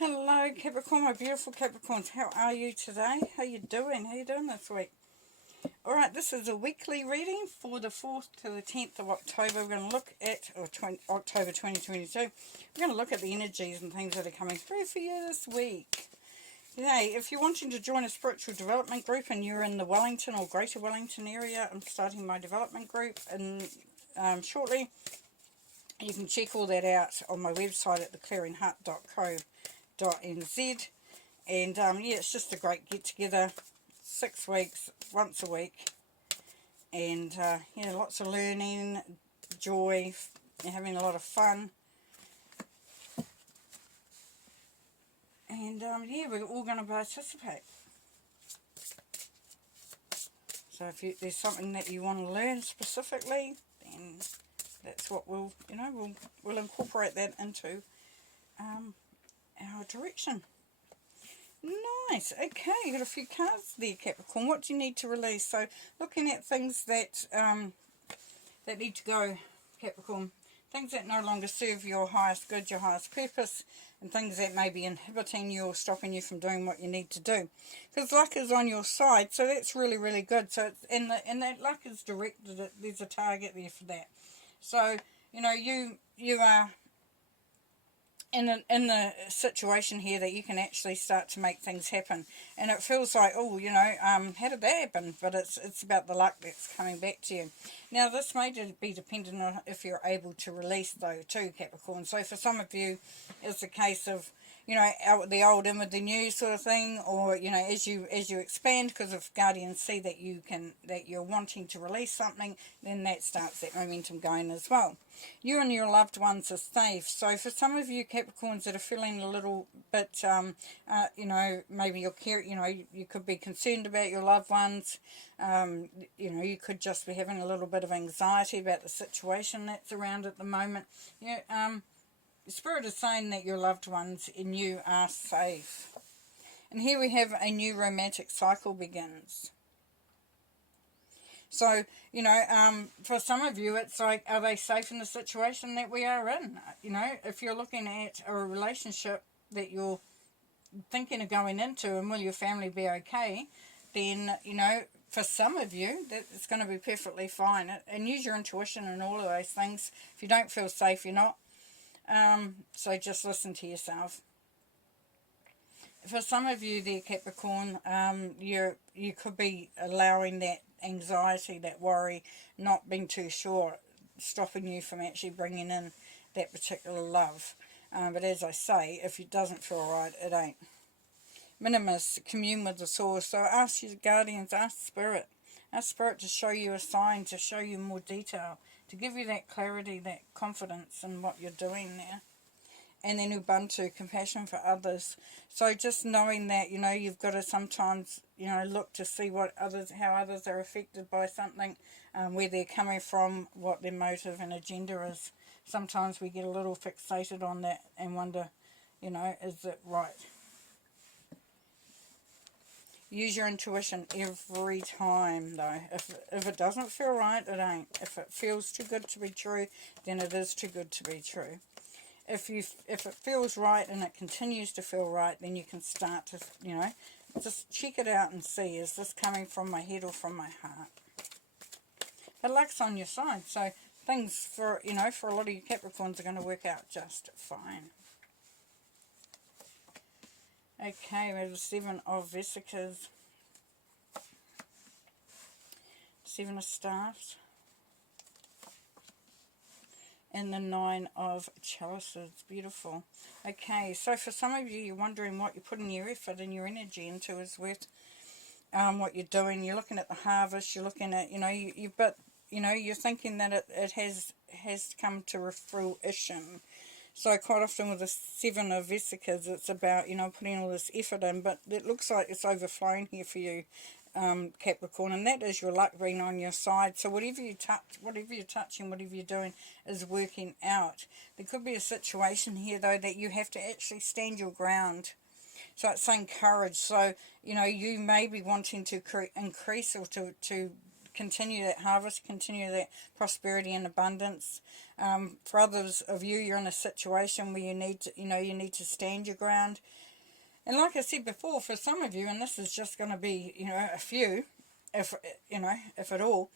Hello Capricorn, my beautiful Capricorns. How are you today? How you doing? How you doing this week? Alright, this is a weekly reading for the 4th to the 10th of October. We're going to look at, October 2022, we're going to look at the energies and things that are coming through for you this week. Hey, if you're wanting to join a spiritual development group and you're in the Wellington or Greater Wellington area, I'm starting my development group shortly. You can check all that out on my website at theclearingheart.co.nz. And yeah, it's just a great get together, 6 weeks, once a week, and yeah, lots of learning, joy, having a lot of fun, and yeah, we're all going to participate. So if there's something that you want to learn specifically, then that's what we'll incorporate that into our direction. Nice. Okay, you got a few cards there, Capricorn. What do you need to release? So looking at things that that need to go, Capricorn. Things that no longer serve your highest good, your highest purpose, and things that may be inhibiting you or stopping you from doing what you need to do. Because luck is on your side, so that's really, really good. So and that luck is directed. There's a target there for that. So you know you are in the situation here that you can actually start to make things happen, and it feels like, oh, how did that happen? But it's about the luck that's coming back to you. Now this may be dependent on if you're able to release though too, Capricorn. So for some of you it's a case of out the old in with the new sort of thing, or as you expand, because if guardians see that you're wanting to release something, then that starts that momentum going as well. You and your loved ones are safe. So for some of you Capricorns that are feeling a little bit maybe you could be concerned about your loved ones, you could just be having a little bit of anxiety about the situation that's around at the moment. Spirit is saying that your loved ones and you are safe. And here we have a new romantic cycle begins. So, for some of you, it's like, are they safe in the situation that we are in? If you're looking at a relationship that you're thinking of going into, and will your family be okay, then, for some of you, that it's going to be perfectly fine. And use your intuition and all of those things. If you don't feel safe, you're not. So just listen to yourself. For some of you there, Capricorn, you could be allowing that anxiety, that worry, not being too sure, stopping you from actually bringing in that particular love. But as I say, if it doesn't feel right, it ain't. Minimus, commune with the source. So ask your guardians, ask Spirit to show you a sign, to show you more detail, to give you that clarity, that confidence in what you're doing there. And then Ubuntu, compassion for others. So just knowing that, you've got to sometimes, look to see how others are affected by something, where they're coming from, what their motive and agenda is. Sometimes we get a little fixated on that and wonder, is it right? Use your intuition every time, though. If it doesn't feel right, it ain't. If it feels too good to be true, then it is too good to be true. If it feels right and it continues to feel right, then you can start to, just check it out and see, is this coming from my head or from my heart? But luck's on your side, so things for a lot of you Capricorns are going to work out just fine. Okay, we have the 7 of Vesicas, 7 of Staffs, and the 9 of Chalices. Beautiful. Okay, so for some of you, you're wondering what you're putting your effort and your energy into is worth what you're doing. You're looking at the harvest, you're looking at, you're thinking that it has come to fruition. So quite often with the 7 of Vesicas, it's about, putting all this effort in, but it looks like it's overflowing here for you, Capricorn, and that is your luck being on your side. So whatever you're touching, whatever you're doing is working out. There could be a situation here, though, that you have to actually stand your ground. So it's saying courage. So, you may be wanting to increase or to continue that harvest, continue that prosperity and abundance. For others of you, you're in a situation where you need to, you need to stand your ground. And like I said before, for some of you, and this is just going to be, a few, if at all,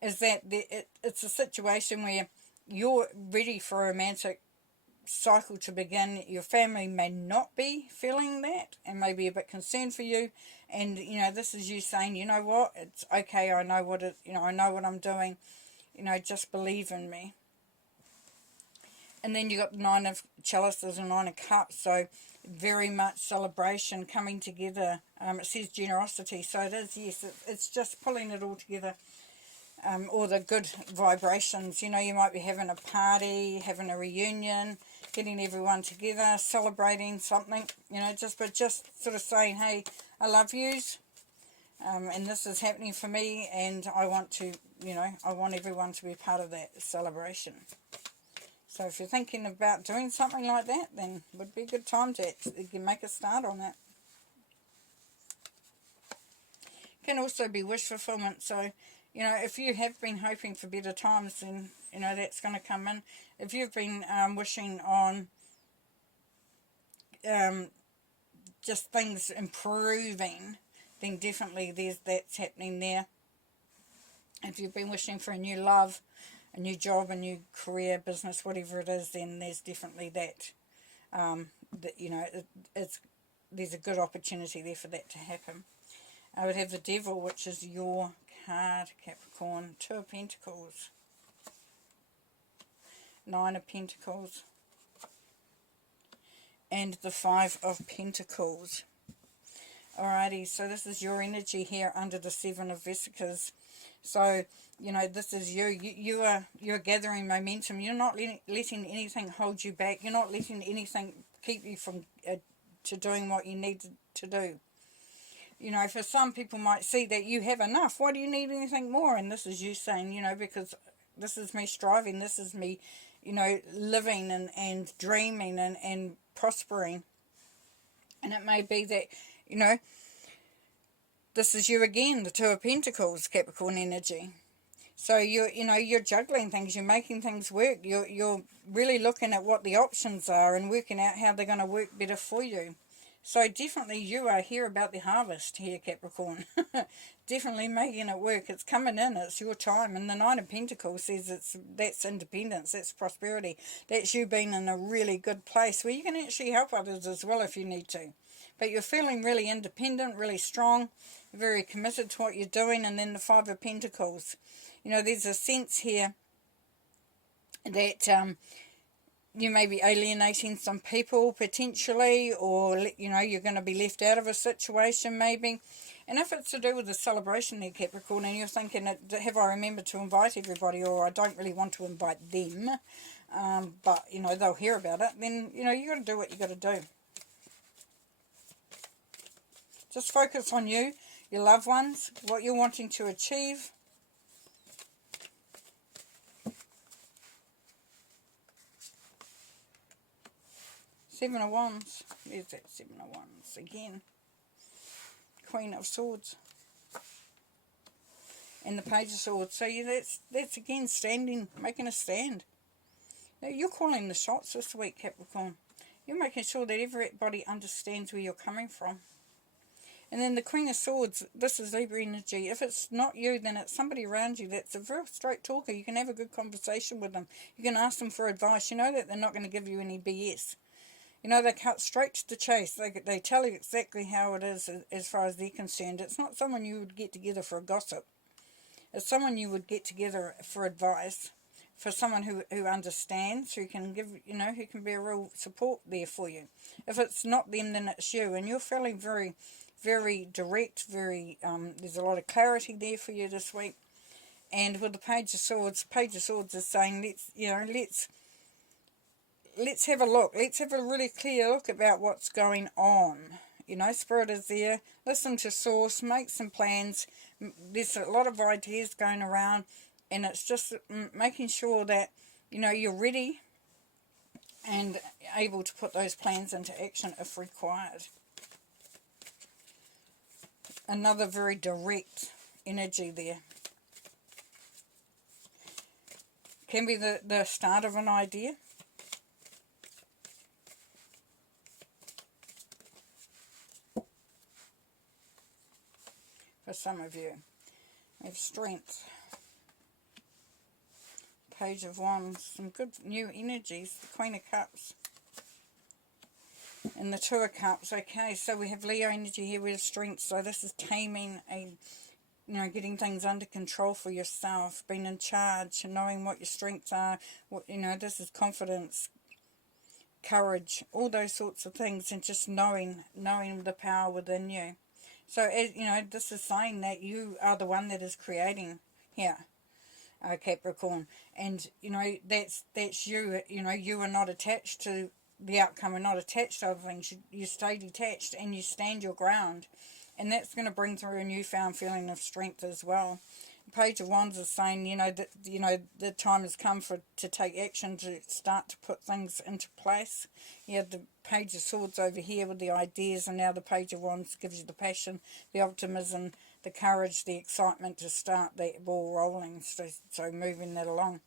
is that it's a situation where you're ready for a romantic cycle to begin. Your family may not be feeling that and may be a bit concerned for you, and this is you saying, you know what, it's okay, I know what I know what I'm doing, just believe in me. And then you got the Nine of Chalices and Nine of Cups, so very much celebration, coming together. It says generosity, so it is, yes, it's just pulling it all together. Or the good vibrations, you might be having a party, having a reunion, getting everyone together, celebrating something, just sort of saying, hey, I love yous, and this is happening for me, and I want to, I want everyone to be part of that celebration. So if you're thinking about doing something like that, then it would be a good time to make a start on that. Can also be wish fulfillment, so if you have been hoping for better times, then, that's going to come in. If you've been wishing on just things improving, then definitely that's happening there. If you've been wishing for a new love, a new job, a new career, business, whatever it is, then there's definitely that. There's a good opportunity there for that to happen. I would have the Devil, which is your card, Capricorn. Two of Pentacles, Nine of Pentacles, and the Five of Pentacles. Alrighty, so this is your energy here under the Seven of Vesicas. So this is you're gathering momentum. You're not letting anything hold you back. You're not letting anything keep you from to doing what you need to do. For some people might see that you have enough. Why do you need anything more? And this is you saying, because this is me striving. This is me, living and dreaming and prospering. And it may be that, this is you again, the Two of Pentacles, Capricorn energy. So you're juggling things. You're making things work. You're really looking at what the options are and working out how they're going to work better for you. So definitely you are here about the harvest here, Capricorn. Definitely making it work. It's coming in. It's your time. And the Nine of Pentacles says that's independence. That's prosperity. That's you being in a really good place where you can actually help others as well if you need to. But you're feeling really independent, really strong, very committed to what you're doing. And then the Five of Pentacles. There's a sense here that you may be alienating some people potentially, or you're going to be left out of a situation maybe. And if it's to do with the celebration there, Capricorn, and you're thinking, have I remembered to invite everybody, or I don't really want to invite them, but they'll hear about it, then you got to do what you got to do. Just focus on you, your loved ones, what you're wanting to achieve. Seven of Wands. There's that Seven of Wands again. Queen of Swords. And the Page of Swords. So that's again standing, making a stand. Now you're calling the shots this week, Capricorn. You're making sure that everybody understands where you're coming from. And then the Queen of Swords, this is Libra energy. If it's not you, then it's somebody around you that's a real straight talker. You can have a good conversation with them. You can ask them for advice. You know that they're not going to give you any BS. They cut straight to the chase. They tell you exactly how it is as far as they're concerned. It's not someone you would get together for a gossip. It's someone you would get together for advice, for someone who understands, who can give, who can be a real support there for you. If it's not them, then it's you. And you're feeling very, very direct, there's a lot of clarity there for you this week. And with the Page of Swords is saying, let's have a look. Let's have a really clear look about what's going on. Spirit is there. Listen to Source. Make some plans. There's a lot of ideas going around. And it's just making sure that, you're ready and able to put those plans into action if required. Another very direct energy there. can be the start of an idea. For some of you. We have strength. Page of Wands. Some good new energies. The Queen of Cups. And the Two of Cups. Okay, so we have Leo energy here with strength. So this is taming getting things under control for yourself, being in charge, knowing what your strengths are. This is confidence, courage, all those sorts of things, and just knowing the power within you. So, this is saying that you are the one that is creating here, Capricorn, and that's you. You are not attached to the outcome, and not attached to other things. You stay detached and you stand your ground. And that's going to bring through a newfound feeling of strength as well. Page of Wands is saying, the time has come to take action, to start to put things into place. You have the Page of Swords over here with the ideas, and now the Page of Wands gives you the passion, the optimism, the courage, the excitement to start that ball rolling, so moving that along.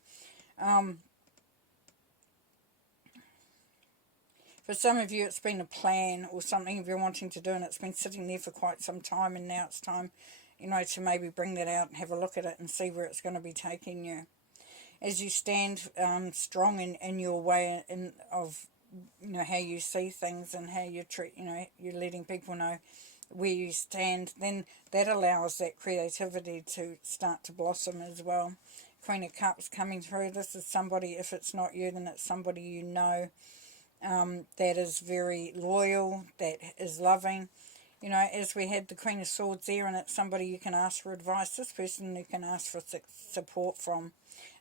For some of you, it's been a plan or something if you're wanting to do, and it's been sitting there for quite some time, and now it's time, to maybe bring that out and have a look at it and see where it's going to be taking you. As you stand strong in your way of, how you see things and how you treat, you're letting people know where you stand, then that allows that creativity to start to blossom as well. Queen of Cups coming through. This is somebody, if it's not you, then it's somebody you know. That is very loyal, that is loving. As we had the Queen of Swords there, and it's somebody you can ask for advice. This person you can ask for support from.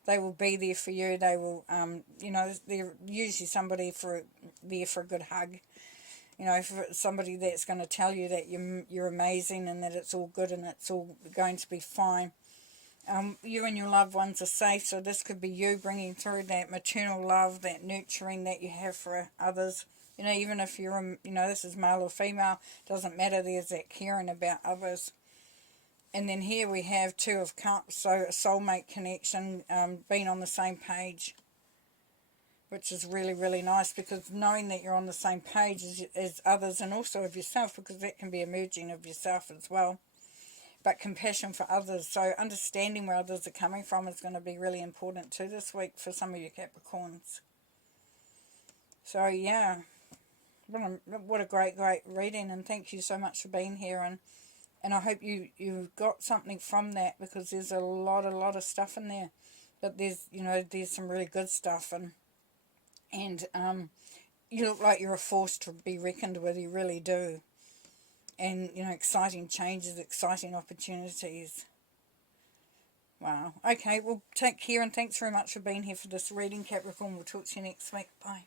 They will be there for you. They will, they're usually somebody there for a good hug. For somebody that's going to tell you that you're amazing and that it's all good and it's all going to be fine. You and your loved ones are safe, so this could be you bringing through that maternal love, that nurturing that you have for others. Even if you're, this is male or female, doesn't matter, there's that caring about others. And then here we have Two of Cups, so a soulmate connection, being on the same page, which is really, really nice, because knowing that you're on the same page as others, and also of yourself, because that can be emerging of yourself as well. But compassion for others, so understanding where others are coming from is going to be really important too this week for some of you Capricorns. So yeah, what a great reading, and thank you so much for being here, and I hope you got something from that, because there's a lot of stuff in there, but there's some really good stuff, and you look like you're a force to be reckoned with, you really do. And, exciting changes, exciting opportunities. Wow. Okay, well, take care, and thanks very much for being here for this reading, Capricorn. We'll talk to you next week. Bye.